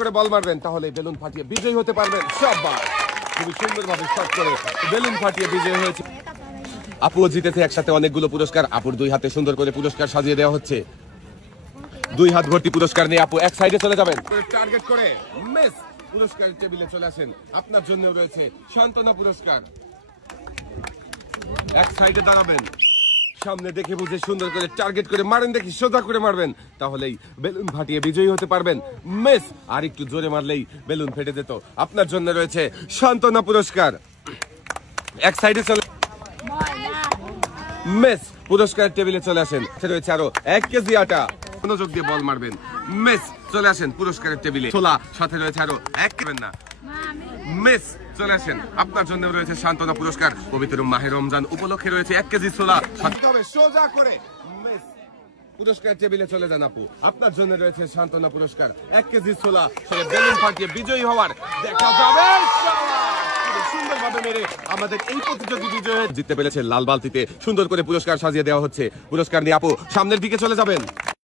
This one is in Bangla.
করে বল মারবেন তাহলে বেলুন ফাটিয়ে বিজয়ী হতে পারবেন। সবাই খুবই সুন্দরভাবে শট করে বেলুন ফাটিয়ে বিজয়ী হয়েছে। আপুও জিতেছে একসাথে অনেকগুলো পুরস্কার। আপুর দুই হাতে সুন্দর করে পুরস্কার সাজিয়ে দেওয়া হচ্ছে। দুই হাত ভর্তি পুরস্কার নিয়ে আপু এক সাইডে চলে যাবেন। টার্গেট করে মিস পুরস্কার টেবিলে চলে আসেন। আপনার জন্য রয়েছে সান্ত্বনা পুরস্কার। এক সাইডে দাঁড়াবেন, সামনে দেখে বুঝে সুন্দর করে টার্গেট করে মারেন, দেখি সোজা করে মারবেন তাহলেই বেলুন ফাটিয়ে বিজয়ী হতে পারবেন। মিস আর একটু জোরে মারলেই বেলুন ফেটে যেত। আপনার জন্য রয়েছে সান্ত্বনা পুরস্কার। এক সাইডে চলে মিস পুরস্কার টেবিলে চলে আসেন। রয়েছে আরো 1 কেজি আটা। মনোযোগ দিয়ে বল মারবেন। মিস চলে আসেন পুরস্কারের টেবিলে। ছোলা সাথে রয়েছে আরো 1 কেজি না। মিস চলে আসেন, আপনার জন্য রয়েছে সান্ত্বনা পুরস্কার। পবিত্র মাহে রমজান উপলক্ষে রয়েছে 1 কেজি ছোলা। সোজা করে মিস পুরস্কার টেবিলে চলে যান আপু। আপনার জন্য রয়েছে সান্ত্বনা পুরস্কার। 1 কেজি ছোলা সেটা বেলুন ফাটিয়ে বিজয়ী হওয়ার দেখা যাবে। সুন্দরভাবে মেরে আমাদের এই প্রতিযোগী বিজয় জিততে পেরেছে। লাল বালতিতে সুন্দর করে পুরস্কার সাজিয়ে দেওয়া হচ্ছে। পুরস্কার নিয়ে আপু সামনের দিকে চলে যাবেন।